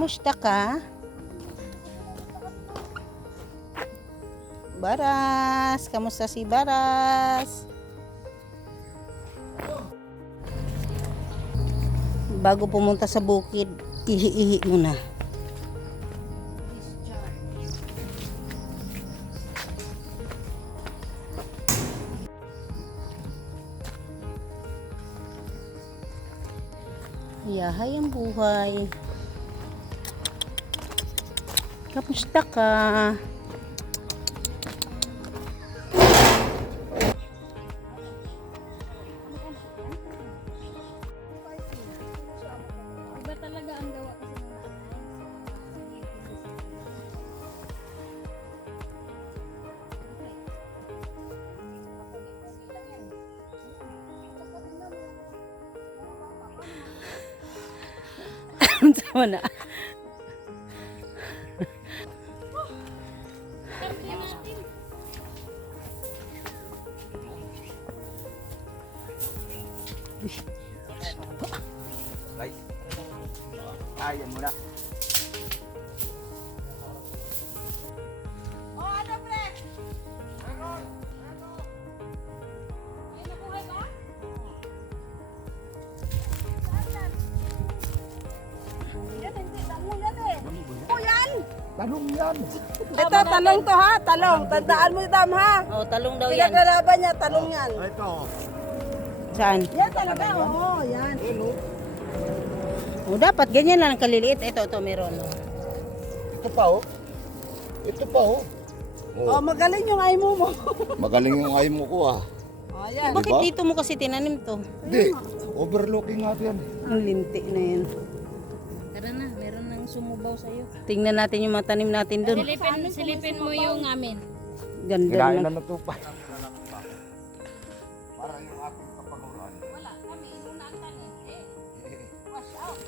Kamusta ka? Baras, kamusta si Baras? Bago pumunta sa bukid, ihi-ihi muna. Yahay ang buhay. Kamusta ka? Iba talaga ang gawa kasi ng Sama na. Guys, kaya mo na. Tanong yan. Ito, talong to ha, talong. Tandaan mo dam ha. Oh, talong daw yan. Pinaglalaban niya, talong yan. Ito. Saan? Yan talaga, oo, yan. Oh, dapat ganyan lang kaliliit. Ito, meron. Ito pa oh. Ito pa oh. Oh, magaling yung ay mo mo. Magaling yung ay mo ko ah. Oh, yan. Bakit Diba? dito mo kasi tinanim to? Hindi. Overlooking nga yan. Ang linti na yun. Tara na, meron nang sumubaw sa'yo. Tingnan natin yung matanim natin dun. Silipin mo yung amin. Ganda Kinain na. na natupa. Para yung ating kapaguran. Wala, kami inuna ang tanim. Wash out.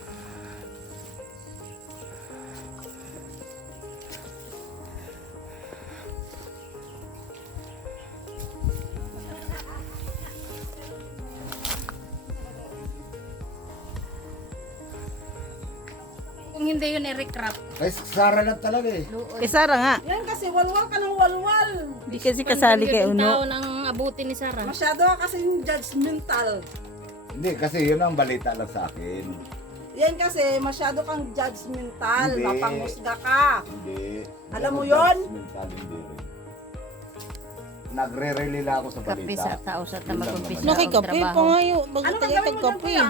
Kung hindi yun, i-recrap. Ay, Sara lang talaga eh. Eh, Sara nga. Yan kasi walwal ka ng walwal. Di kasi kasali kay Tao Uno. ng abuti ni Sarah. Masyado ka kasi judgmental. Hindi, kasi yun ang balita lang sa akin. Yan kasi masyado kang judgmental. Hindi. Mapangusga ka. Hindi. Alam mo Hindi ako yun? judgmental, hindi rin. Nagre-relay lang ako sa Kape sa balita. tao sa Yun lang tamag-umpisa. naman. Nakikape pa nga yun. Bago Ano tayo gagawin mo dyan, tagkape. kuya?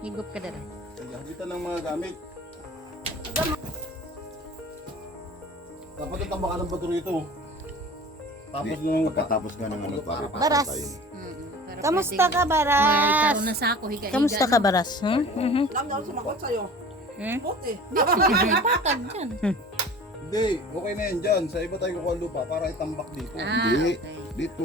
Higop ka dara. Habitan ng mga gamit. Dapat itamba ka ng bato rito. Tapos nung Pagkatapos nga ng ano para Baras. Kamusta ka, May Baras? karoon na sa ako, higa-higa. Kamusta ka, Baras? Hmm? Mhm. Alam niya ako sumagot sa'yo. Hmm? Buti. Patag dyan. Hindi, okay na yan dyan. Sa iba tayo kukuha lupa para itambak dito. Ah, Hindi. okay. Dito.